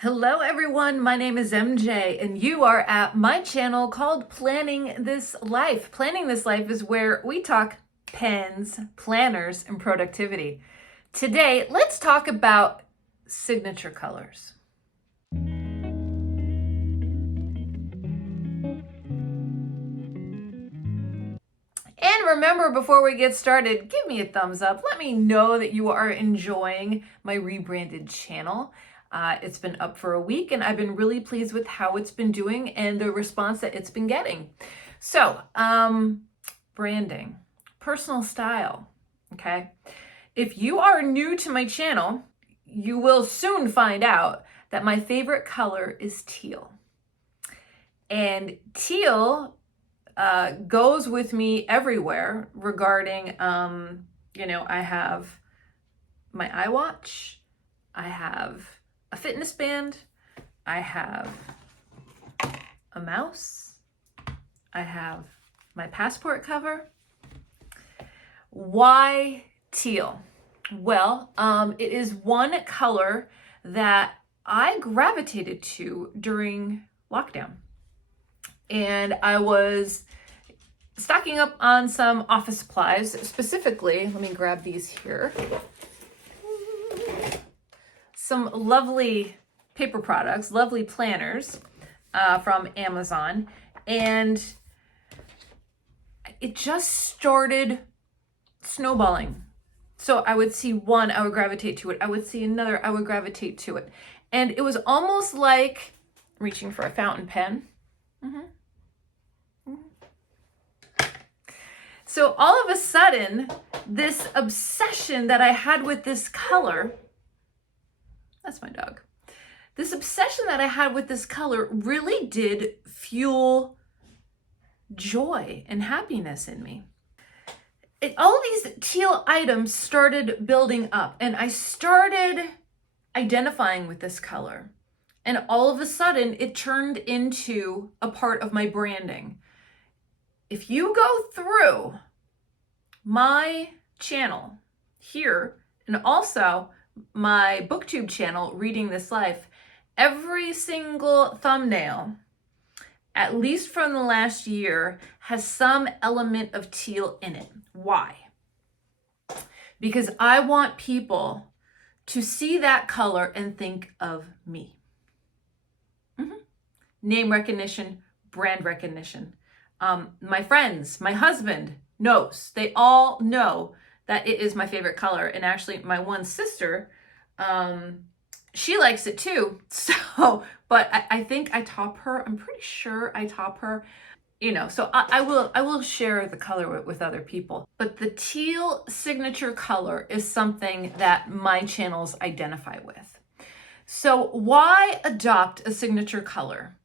Hello everyone, my name is MJ and you are at my channel called Planning This Life. Planning This Life is where we talk pens, planners, and productivity. Today, let's talk about signature colors. And remember, before we get started, give me a thumbs up. Let me know that you are enjoying my rebranded channel. It's been up for a week and I've been really pleased with how it's been doing and the response that it's been getting. So, branding, personal style, okay? If you are new to my channel, you will soon find out that my favorite color is teal. And teal goes with me everywhere regarding, I have my iWatch, I have a fitness band, I have a mouse, I have my passport cover. Why teal? Well, it is one color that I gravitated to during lockdown. And I was stocking up on some office supplies. Specifically, let me grab these here. Some lovely paper products, lovely planners from Amazon. And it just started snowballing. So I would see one, I would gravitate to it. I would see another, I would gravitate to it. And it was almost like reaching for a fountain pen. So all of a sudden, this obsession that I had with this color, that's my dog. This obsession that I had with this color really did fuel joy and happiness in me. All of these teal items started building up and I started identifying with this color. And all of a sudden, it turned into a part of my branding. If you go through my channel here and also my BookTube channel, Reading This Life, every single thumbnail, at least from the last year, has some element of teal in it. Why? Because I want people to see that color and think of me. Name recognition, brand recognition. My friends, my husband knows. They all know that it is my favorite color. And actually, my one sister, she likes it too. So, but I think I top her. I'm pretty sure I top her. So I will share the color with other people. But the teal signature color is something that my channels identify with. So why adopt a signature color?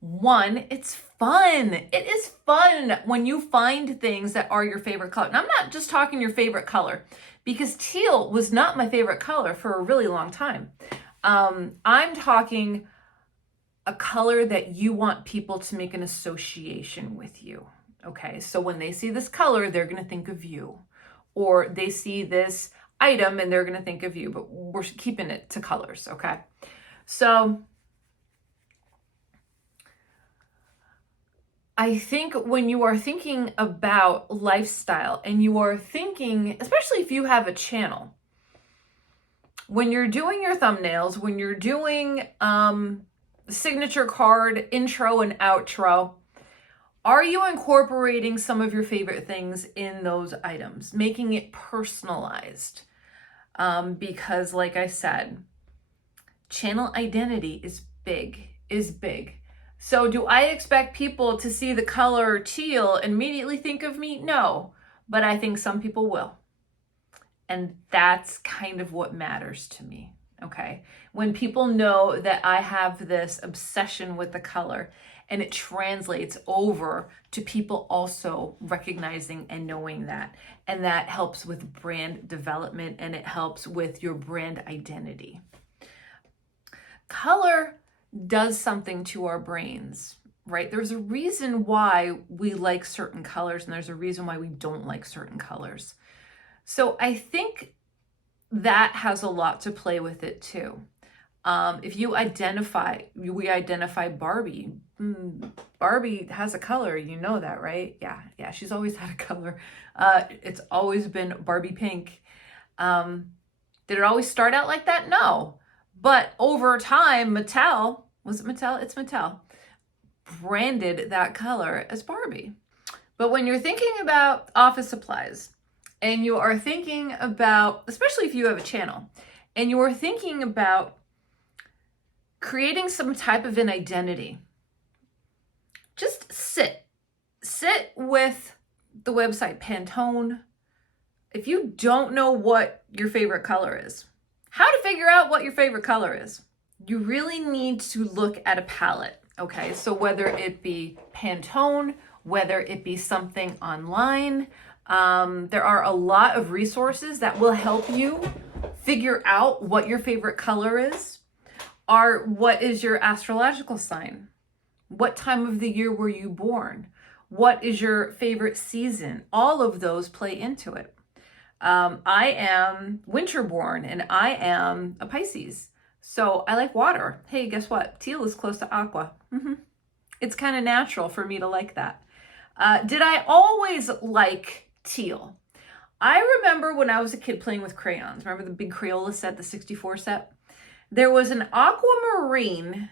One, it's fun. It is fun when you find things that are your favorite color. And I'm not just talking your favorite color, because teal was not my favorite color for a really long time. I'm talking a color that you want people to make an association with you. Okay, so when they see this color, they're going to think of you. Or they see this item and they're going to think of you, but we're keeping it to colors, okay? So I think when you are thinking about lifestyle and you are thinking, especially if you have a channel, when you're doing your thumbnails, when you're doing signature card, intro and outro, are you incorporating some of your favorite things in those items, making it personalized? Because like I said, channel identity is big. So do I expect people to see the color teal and immediately think of me? No, but I think some people will. And that's kind of what matters to me, okay? When people know that I have this obsession with the color and it translates over to people also recognizing and knowing that. And that helps with brand development and it helps with your brand identity. Color does something to our brains, right? There's a reason why we like certain colors and there's a reason why we don't like certain colors. So I think that has a lot to play with it too. If you we identify Barbie. Barbie has a color, you know that, right? Yeah, she's always had a color. It's always been Barbie pink. Did it always start out like that? No. But over time, Mattel, was it Mattel? It's Mattel, branded that color as Barbie. But when you're thinking about office supplies, and you are thinking about, especially if you have a channel, and you are thinking about creating some type of an identity, just sit with the website Pantone. If you don't know what your favorite color is, how to figure out what your favorite color is, you really need to look at a palette, okay? So whether it be Pantone, whether it be something online, there are a lot of resources that will help you figure out what your favorite color is, or what is your astrological sign, what time of the year were you born, what is your favorite season. All of those play into it. I am winter born and I am a Pisces. So I like water. Hey, guess what? Teal is close to aqua. It's kind of natural for me to like that. Did I always like teal? I remember when I was a kid playing with crayons. Remember the big Crayola set, the 64 set? There was an aquamarine,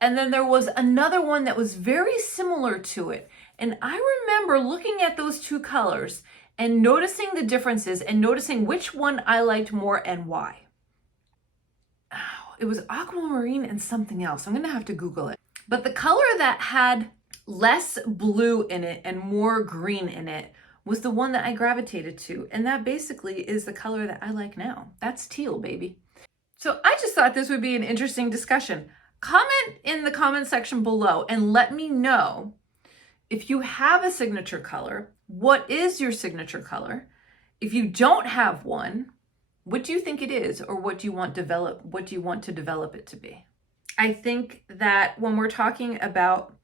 and then there was another one that was very similar to it. And I remember looking at those two colors and noticing the differences and noticing which one I liked more and why. It was aquamarine and something else. I'm gonna have to Google it. But the color that had less blue in it and more green in it was the one that I gravitated to. And that basically is the color that I like now. That's teal, baby. So I just thought this would be an interesting discussion. Comment in the comment section below and let me know if you have a signature color. What is your signature color? If you don't have one, what do you think it is, or what do you want to develop it to be? I think that when we're talking about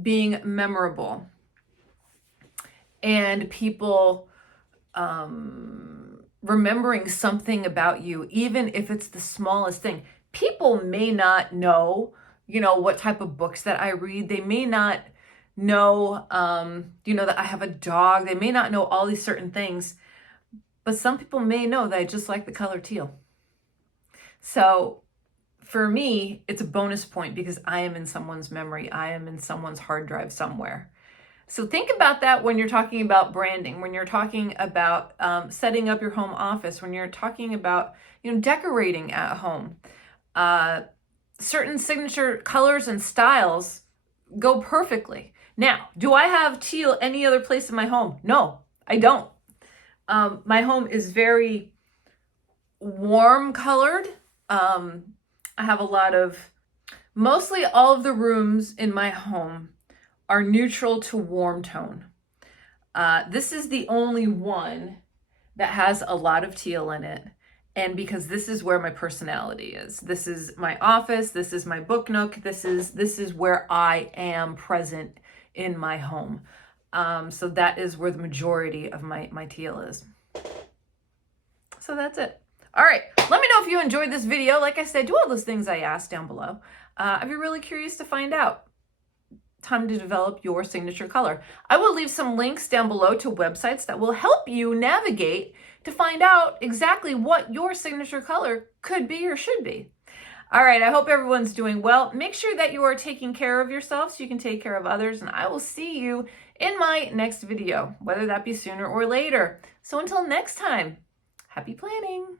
being memorable and people remembering something about you, even if it's the smallest thing, people may not know, what type of books that I read. They may not know, that I have a dog. They may not know all these certain things, but some people may know that I just like the color teal. So for me, it's a bonus point because I am in someone's memory. I am in someone's hard drive somewhere. So think about that when you're talking about branding, when you're talking about setting up your home office, when you're talking about, decorating at home. Certain signature colors and styles go perfectly. Now, do I have teal any other place in my home? No, I don't. My home is very warm colored. I have a lot of, mostly all of the rooms in my home are neutral to warm tone. This is the only one that has a lot of teal in it. And because this is where my personality is. This is my office, this is my book nook, this is where I am present in my home. So that is where the majority of my teal is. So that's it. All right, let me know if you enjoyed this video. Like I said, do all those things I asked down below. I'd be really curious to find out. Time to develop your signature color. I will leave some links down below to websites that will help you navigate to find out exactly what your signature color could be or should be. All right, I hope everyone's doing well. Make sure that you are taking care of yourself so you can take care of others, and I will see you in my next video, whether that be sooner or later. So until next time, happy planning.